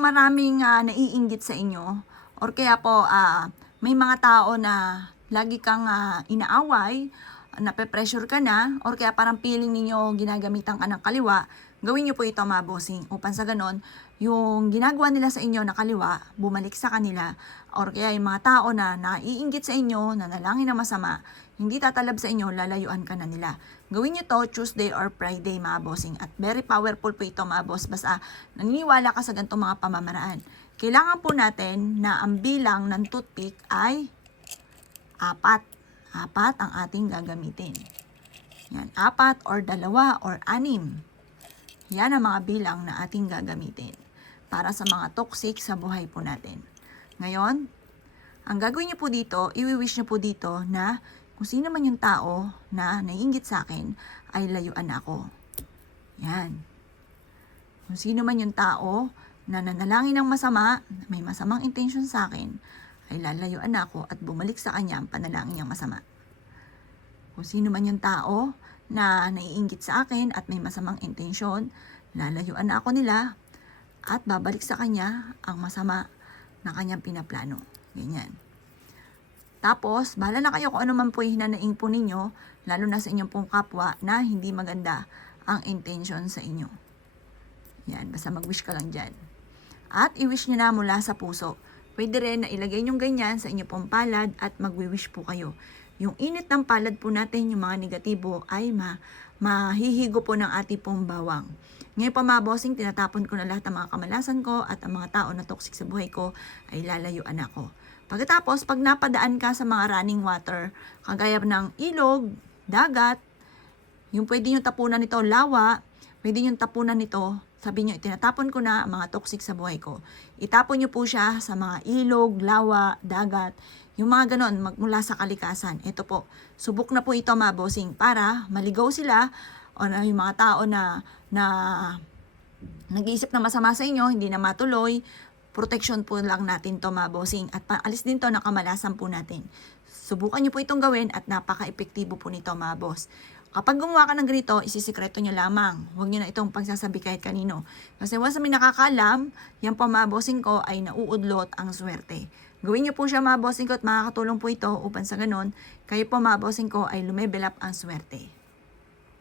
maraming naiinggit sa inyo or kaya po may mga tao na lagi kang inaaway, nape-pressure ka na, or kaya parang feeling ninyo ginagamitan ka ng kaliwa, gawin nyo po ito mga bossing. Upang sa ganon, yung ginagawa nila sa inyo na kaliwa, bumalik sa kanila, or kaya yung mga tao na naiinggit sa inyo, na nalangin na masama, hindi tatalab sa inyo, lalayuan ka na nila. Gawin nyo to Tuesday or Friday mga bossing. At very powerful po ito mga boss. Basta naniniwala ka sa ganitong mga pamamaraan. Kailangan po natin na ang bilang ng toothpick ay 4. 4 ang ating gagamitin. Yan, 4 or 2 or 6. Yan ang mga bilang na ating gagamitin para sa mga toxic sa buhay po natin. Ngayon, ang gagawin nyo po dito, i-wish nyo po dito na kung sino man yung tao na naiinggit sa akin, ay layuan ako. Yan. Kung sino man yung tao na nanalangin ng masama, may masamang intention sa akin, ay lalayuan ako at bumalik sa kanya ang panalangin niyang masama. Kung sino man yung tao na naiinggit sa akin at may masamang intensyon, lalayuan na ako nila at babalik sa kanya ang masama na kanyang pinaplano. Ganyan. Tapos, bahala na kayo kung ano man po yung hinanaing po ninyo, lalo na sa inyong pong kapwa na hindi maganda ang intention sa inyo. Yan, basta mag-wish ka lang dyan. At i-wish nyo na mula sa puso. Pwede rin na ilagay nyo ganyan sa inyong pong palad at mag-wish po kayo. Yung init ng palad po natin, yung mga negatibo, ay mahihigo po ng ating pong bawang. Ngayon pa mga bossing, tinatapon ko na lahat ng mga kamalasan ko at ang mga tao na toxic sa buhay ko ay lalayuan ako. Pagkatapos, pag napadaan ka sa mga running water, kagaya ng ilog, dagat, yung pwede nyo tapunan nito, lawa, pwede nyo tapunan nito, sabi nyo, itinatapon ko na ang mga toxic sa buhay ko. Itapon nyo po siya sa mga ilog, lawa, dagat, yung mga ganon, magmula sa kalikasan. Ito po, subok na po ito mga bossing para maligaw sila o na yung mga tao na nag-iisip na masama sa inyo, hindi na matuloy, protection po lang natin to mga bossing at paalis din to ng kamalasan po natin. Subukan nyo po itong gawin at napaka-epektibo po nito mga boss. Kapag gumawa ka ng ganito, isisikreto nyo lamang. Huwag nyo na itong pagsasabi kahit kanino. Kasi once na may nakakalam, yan po mga bossing ko ay nauudlot ang swerte. Gawin nyo po siya mga bossing ko at makakatulong po ito upang sa ganon, kayo po mga bossing ko ay lumevel up ang swerte.